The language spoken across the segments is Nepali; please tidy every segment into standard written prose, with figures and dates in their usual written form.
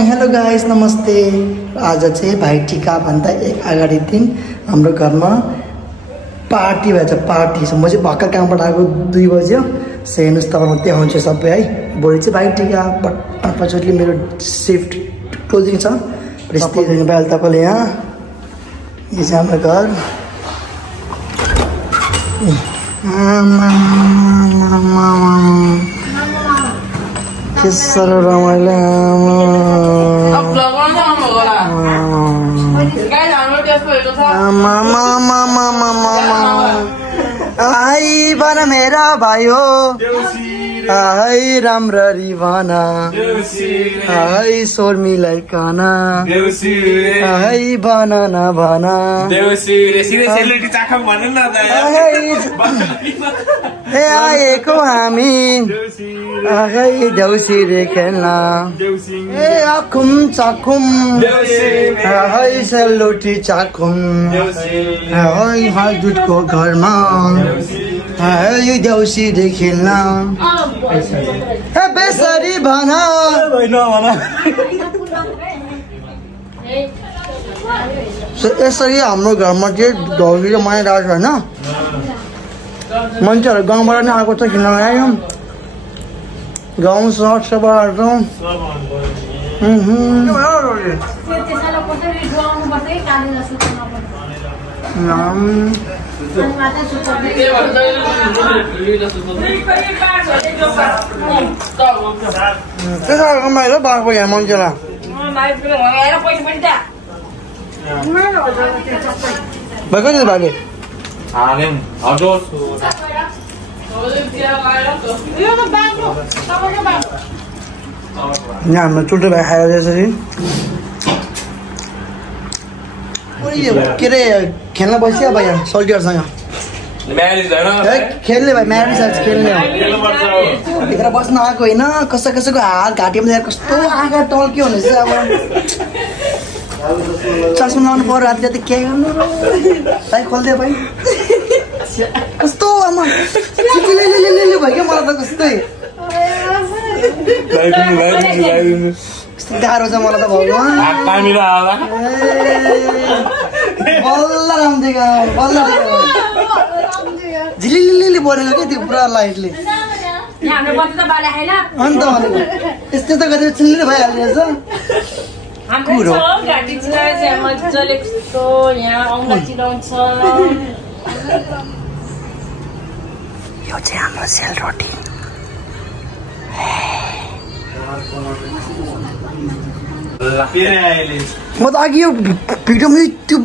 हेलो गाइस नमस्ते। आज चाहिँ भाइटिका भन्दा एक अगाडि दिन हाम्रो घरमा पार्टी भएछ। पार्टी म चाहिँ भर्खर कामबाट आएको 2 बज्यो। हेर्नुहोस् तपाईँलाई देखाउँछु सबै है। भोलि चाहिँ भाइटिका पछिल्लो मेरो शिफ्ट क्लोजिङ छ। यस्तै हेर्नु पाइहाल्यो तपाईँले। यहाँ यो चाहिँ हाम्रो घर। के साह्रो रमाइलो। आई बना मेरा भाइ हो, आई राम्ररी भना, आई स्वर मिलाइकन, आई भना न भना, ए आएको हामी आगै देउसिरे खेल्न, ए आखुम चाखुम आगै सेलरोटी चाखुम, आगै हालदुधको घरमा आगै देउसिरे खेल्न, ए बेसरी भन यसरी हाम्रो घरमा चाहिँ देउसी मनाइरहेको छ होइन। मान्छेहरू गाउँबाट नै आएको छ किन आयो। गाउँ सहर सबैहरू त्यसो रमाइलो बाको यहाँ मान्छेलाई कति भाइले यहाँ हाम्रो चुल्टो भाइ खाएर यसरी के अरे खेल्न बस्यो अब यहाँ सोल्जरसँग खेल्ने भाइ म्यारिज खेल्ने हो। भित्र बस्न आएको होइन। कसै कसैको हात घाँटीमा कस्तो आँखा टल्क्यो भने चाहिँ अब चस्मा लाउनु पर्यो। राति राति के गर्नु भाइ खोलिदियो भाइ। कस्तो आमा भयो क्या मलाई त कस्तै गाह्रो छ मलाई त भगवान्। बल्ल रामदेगा बल्ल झिलिलिली बनेको क्या त्यो पुरा लाइटले। अन्त यस्तै त गरेर छिल्ली भइहाल्ने रहेछ। यो चाहिँ हाम्रो सेलरोटी। म त अघि यो भिडियोमा त्यो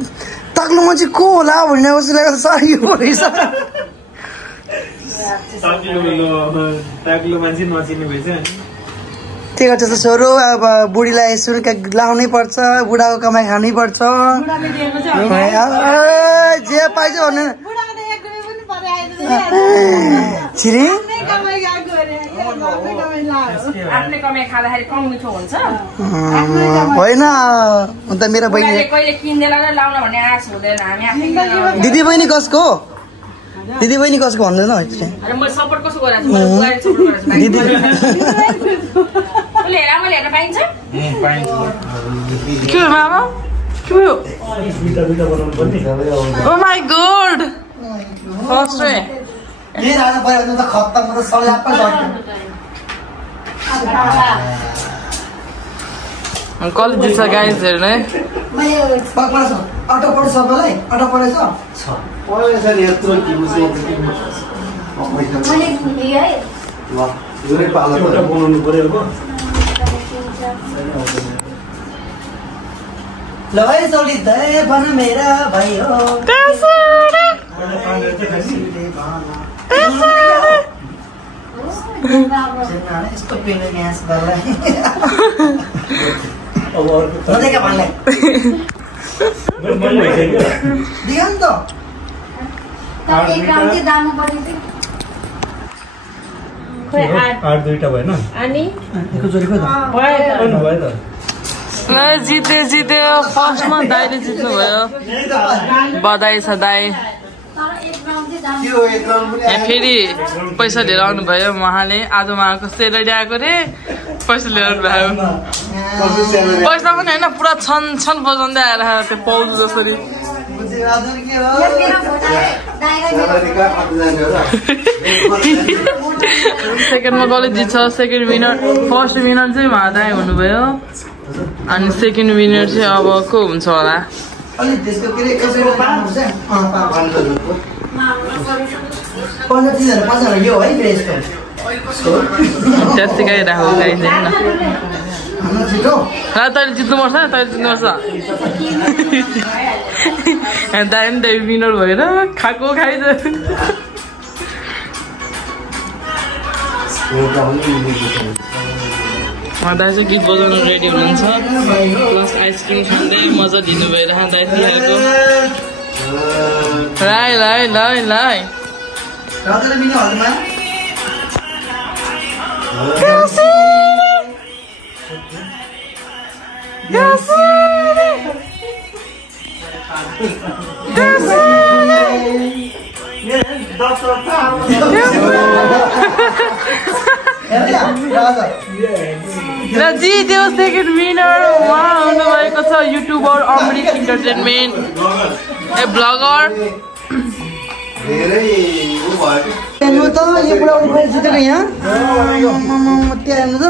ताग्लो मान्छे को होला भन्ने जस्तो लागेको छ। यो रहेछ त्यही गर्छ त छोरो। अब बुढीलाई यसो लाउनै पर्छ, बुढाको कमाइ खानै पर्छ। जे पाइन्छ भने छिरी होइन अन्त मेरो बहिनी दिदी बहिनी कसको दिदी बहिनी कसको भन्दैन कलेज छ गाइस हेर्नु है। अटो पढ्छ सबैलाई अटो पढेछ ल है सोली दे बन मेरा भाइ हो। यस्तो पिउने ग्यास गर्ला नदेका भन्ने दियो नि त एक ग्राम चाहिँ दाम पर्छ। खोइ 8 दुईटा भएन अनि एकचोटि खोइ त भयो त। जिते जिते फर्स्टमा दाइले जित्नु भयो। बधाई छ दाइ। फेरि पैसा लिएर आउनुभयो उहाँले आज उहाँको सेलरी आएको रे पैसा लिएर आउनुभयो पैसा पनि होइन पुरा छन् छन् बजाउँदै आएर त्यो पाउनु जसरी सेकेन्डमा कलेज जित्छ सेकेन्ड विनर फर्स्ट विनर चाहिँ महादाई हुनुभयो अनि सेकेन्ड विनर चाहिँ अब को हुन्छ होला त्यहाँ सिकाइराखेको गाई चाहिँ तैँले जित्नुपर्छ तैँले जित्नुपर्छ दाइ पनि दाइ विनर भएर खाएको खाइज दाइ चाहिँ गीत बजाउनु रेडी हुनुहुन्छ प्लस आइसक्रिम खाँदै मजा लिनु भइरहेको दाइ तिहारको लाइ लाइ लाइ लाइ जी त्यो सेकेन्ड विनर उहाँ हुनुभएको छ युट्युबर अमृत इन्टरटेनमेन्ट ए ब्लगर हेर्नु त यो बुढाउली पनि जितेको यहाँ त्यहाँ हेर्नु त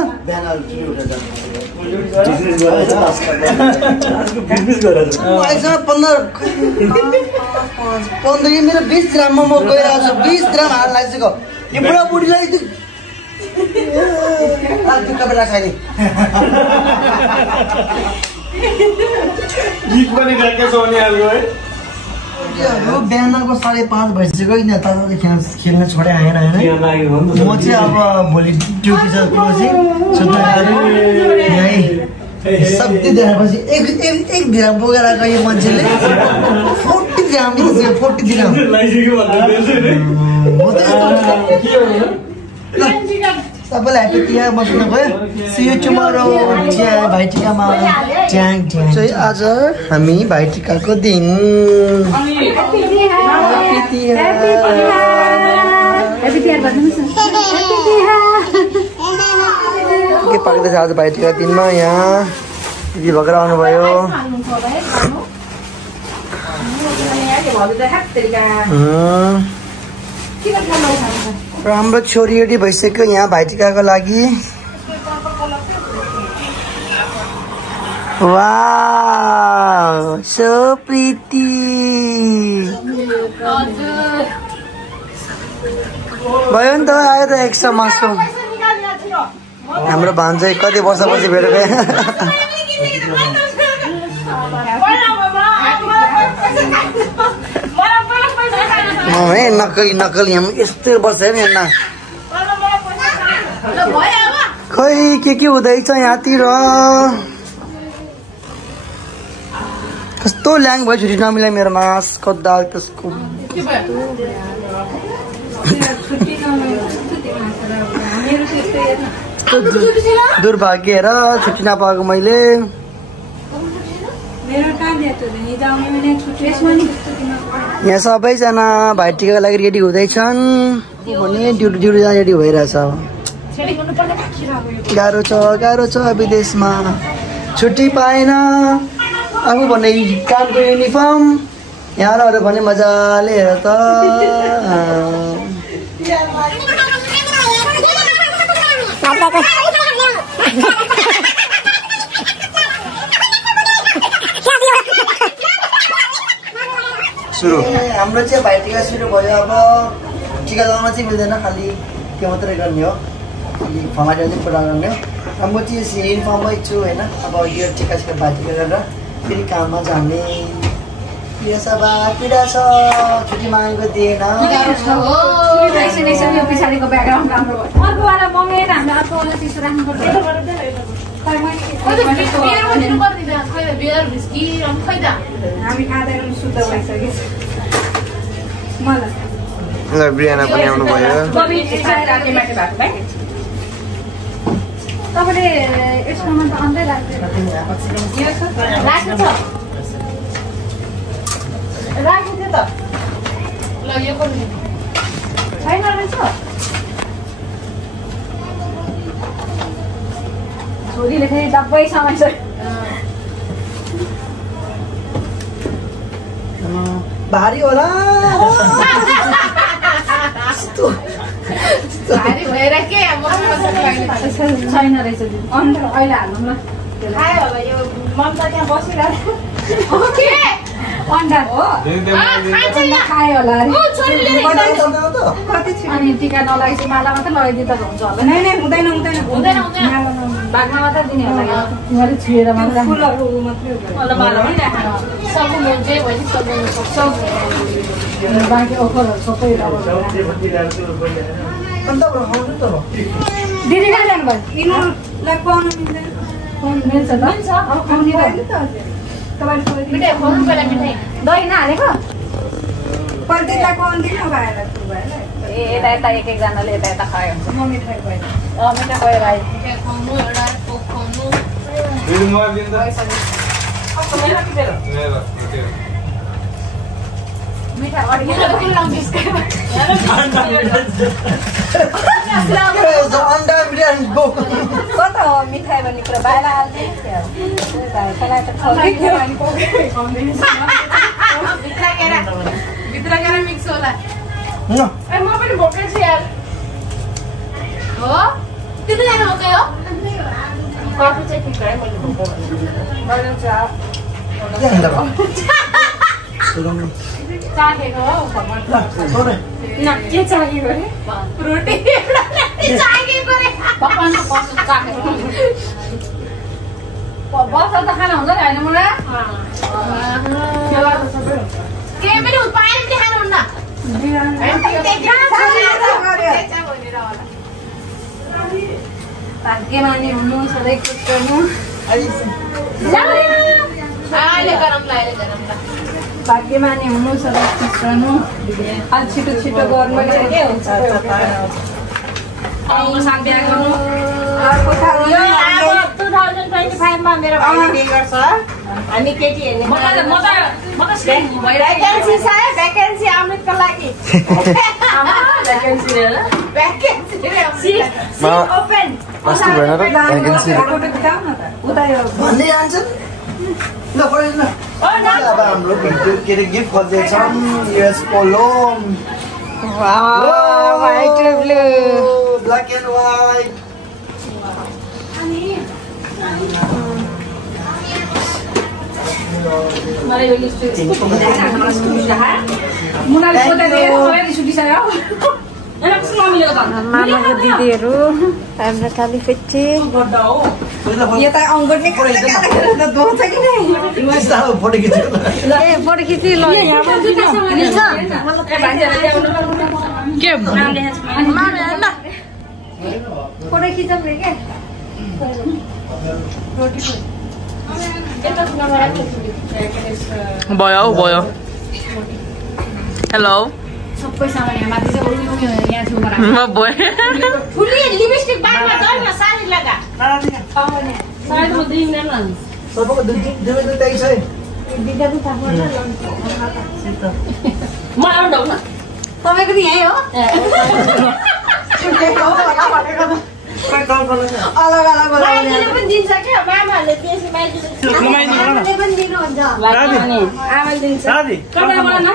15 मेरो 20 ग्राममा म गइरहेको छु 20 ग्राम हार लागिसक्यो यो बुढाबुढीलाई दुःख बेला खाने गीत पनि गाएका छौ नि हालको है बिहानको 5:30 भइसक्यो किन तातो खेल्न छोडे आएन होइन म चाहिँ अब भोलि ड्युटी छ क्लोजिङ सुत्न यहीँ सबै देखाएपछि एक धिराम बोकेर आएको यो मान्छेले 40 धिराम 40 धिराम सबैलाई ह्याप्पी तिहार बस्नु गयो सी यु टुमरो भाइटिकामा च्याङ च्याङ चाहिँ आज हामी भाइटिकाको दिन के पाक्दैछ आज भाइटिका दिनमा यहाँ दिदी भएर आउनुभयो राम्रो छोरी रेडी भइसक्यो यहाँ भाइटिकाको लागि वाउ सो प्रिटी भयो नि त आयो त 100 मासु हाम्रो भान्जै कति वर्षपछि भेट गयो नक्कली नक्कली यहाँ यस्तो वर्ष हेर्नु हेर्न खै के हुँदैछ यहाँतिर कस्तो ल्याङ भयो छुट्टी नमिलाई मेरो मास कद्दा त्यसको दुर्भाग्य र छुट्टी नपाएको मैले यहाँ सबैजना भाइटिकाको लागि रेडी हुँदैछन् भने ड्युटी जान रेडी भइरहेछ गाह्रो छ विदेशमा छुट्टी पाएन आफू भन्ने कामको युनिफर्म यहाँ भने मजाले हेर त सुरु हाम्रो चाहिँ भाइटिका सुरु भयो अब टिका लगाउन चाहिँ मिल्दैन खालि त्यो मात्रै गर्ने हो खालि फर्मालिटी चाहिँ पुरा गर्ने हो अब म चाहिँ युनिफर्ममै छु होइन अब यो टिका भाइटिका गरेर फेरि काममा जाने पीडा छ छुट्टी मागेको दिएन बिहान पनि आउनु भयो छोरीले फेरि डब्बै समाइछ भारी होला भारी भएर के छैन रहेछ अन्डर अहिले हाल्नु ल खायो होला यो ममता त्यहाँ बसिरहेको अन्डा हो खायो होला अनि टिका नलागेपछि माला मात्रै लगाइदिँदा हुन्छ होला नै हुँदैन बाघमा मात्रै दिने होला तिमीहरूले छुएर मात्रै फुलहरू मात्रै बाँकी ओखरहरू सबै दिदी कहाँ जानुभयो यिनीहरूलाई पाउनु मिल्दैन मिल्छ दही नहालेको यता एक एकजनाले यता यता खायो मिठाई गएर कता हो मिठाई भन्ने कुरा बाहिर भित्र मिक्स होला म पनि भोकै छु यार हो तिमी जानु भोकै हो कफी चाहिँ के गरे मैले भोकै चाहेको हो न के चाहेको रे रोटी चाहेको रे पकाउनु पर्छ चाहेको बस त खाना हुन्छ नि हैन मुला के पनि उपाय के खानु हुन्न भाग्यमानी हुनु सधैँ खुस गर्नु भाग्यमानी हुनु सधैँ खुस गर्नु अलि छिटो छिटो गर्नु के हुन्छ शान्ति गर्नु 2025 मा मेरो भाइले बिहे गर्छ हामी केटी हेर्ने भ्याकेन्सी छ है भ्याकेन्सी अमृतको लागि भ्याकेन्सी ओपन भन्दै जान्छन् ल पढ्नु न अब हाम्रो के अरे गिफ्ट खोज्दैछौँ US Polo white blue black and white मलाई यो लिस्ट मुनाले खोजेर हेरेर सुटिसक्यो मामाको दिदीहरू हाम्रो खाली फेच्चे यता अङ्गुर नै खान्छ त दोछ कि नै फोटो खिच्नु ए फोटो खिच्नु ल के फोटो खिचौँ रे के भयो हेलो सबै सामान यहाँ माथि चाहिँ उयो यहाँ छुमा राख्नु म भयो फुली लिपस्टिक बारमा गएर न साडी लगा साडी म दिन्न न सबैको दुई त्यही छ है दिदा त थाहा म आउँदा न तपाईको त यही हो अलग अलग माइतीले पनि दिन्छ क्या मामाहरूले बेसी माइतीले पनि दिनुहुन्छ आमाले दिन्छ कताबाट न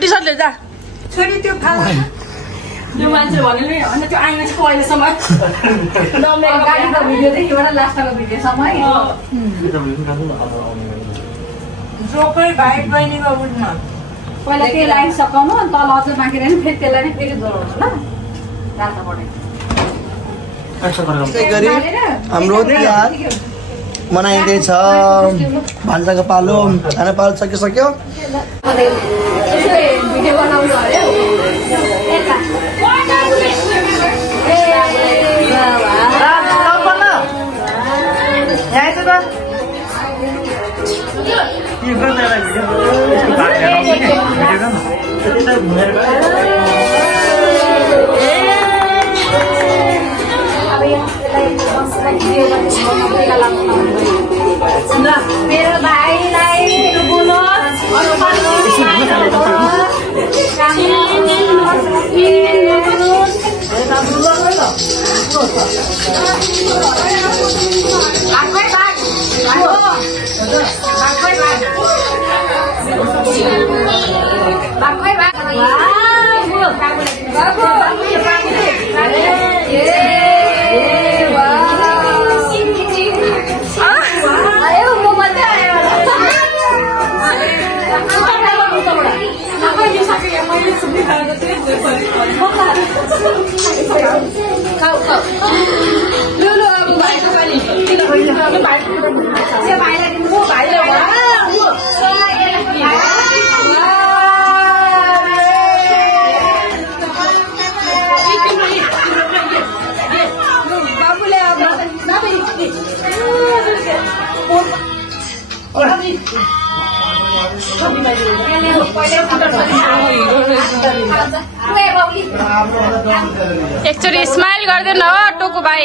टी सर्ट ले जा छोरी त्यो फाला यो मान्छे भन्नु नि अनि त्यो आइमा चाहिँ कहिलेसम्म गाडीको भिडियोदेखिबाट लास्टको भिडियोसम्म जोकै भाइ बहिनीको उठ्न पहिला त्यो लाइन सकाउनु अनि तल अझ बाँकी रहेन फेरि त्यसलाई नै फेरि दोहोऱ्याउनु ल रातोबाट त्यसै गरी हाम्रो तिहार मनाइँदैछ भान्साको पालो खाना पालो सकिसक्यो भिडियो बनाउनु अरे मेरो भाइ एकचोटि स्माइल गर्दैन हो टोको भाइ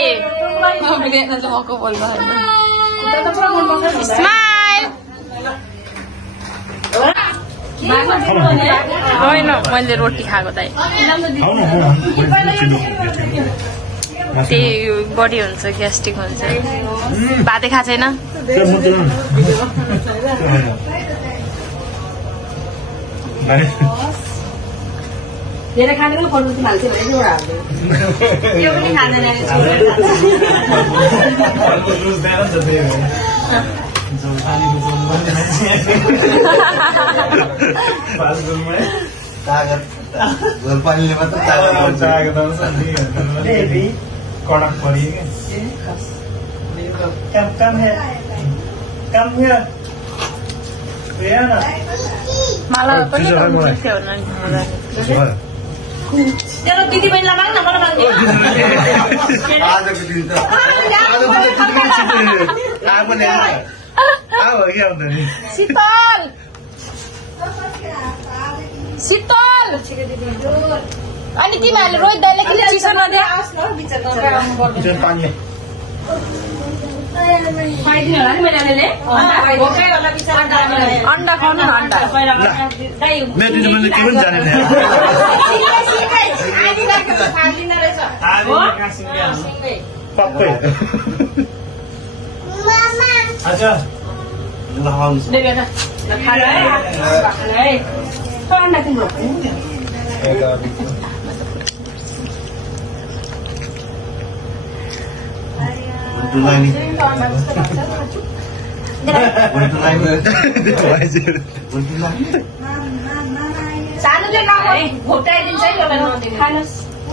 स्माइल होइन मैले रोटी खाएको दाइ त्यही बडी हुन्छ ग्यास्ट्रिक हुन्छ भातै खाएको छैन धेरै खाँदैन पढ्नु चाहिँ हाल्छ भने एउटा त्यो पनि खाँदैन पानीले मात्र तागत आउँछ कडक परि काम मलाई पनि तेरो दिदी बहिनीलाई माग न मलाई शीतल शीतल अनि तिमीहरूले रोहित दाइले किन चिसो नदिए अन्डा खाउनु अन्डा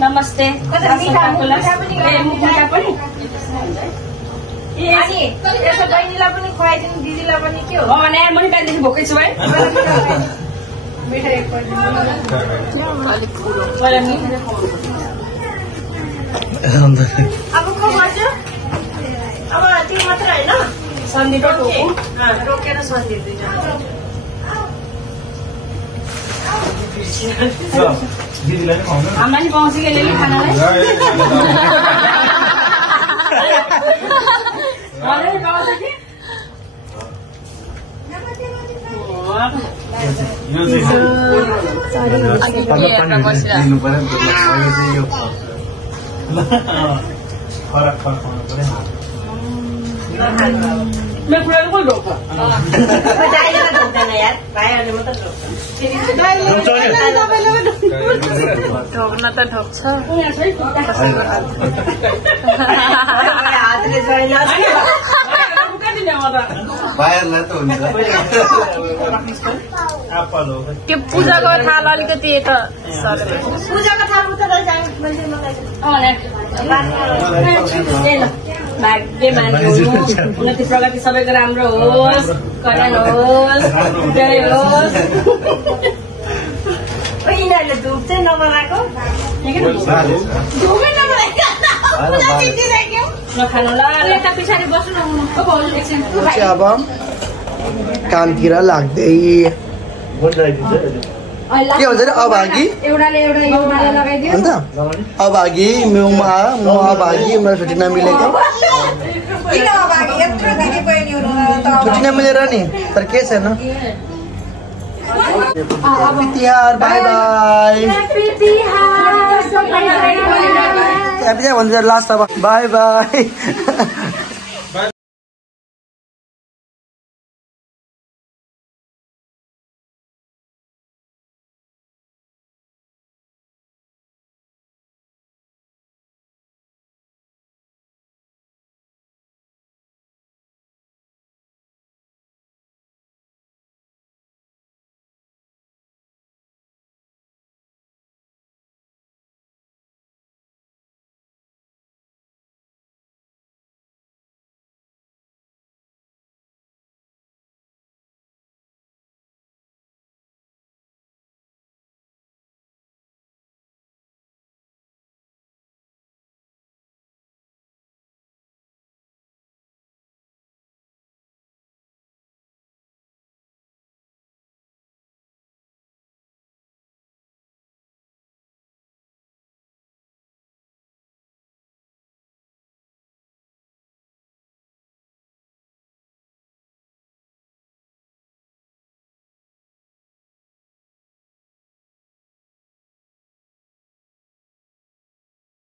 नमस्ते बहिनीलाई पनि खुवाइदिनु दिदीलाई पनि के हो भने म नि बिहानदेखि भोकै छु है अब को गर्छु अब त्यो मात्र होइन सन्दीप रोकेर सन्दीप हामीलाई नि पाउँछ कि लेली खानालाई ढोक्न त ढोक्छ त्यो पूजाको थाल अलिकति त पूजाको थाल भाग्यमानी हुनु उन्नति प्रगति सबैको राम्रो होस् कल्याण होस् जय होस् यिनीहरूले धुप चाहिँ नबनाएको नखानु ल यता पछाडि बस्नु अब कामतिर लाग्दै के भन्छ अरे अभागी अन्त अभागी म अभागी मेरो छुट्टी नमिलेको छुट्टी नमिलेर नि तर के छैन Happy Tihar by by Happy Tihar Happy Tihar भन्छु लास्ट अब बाई बाई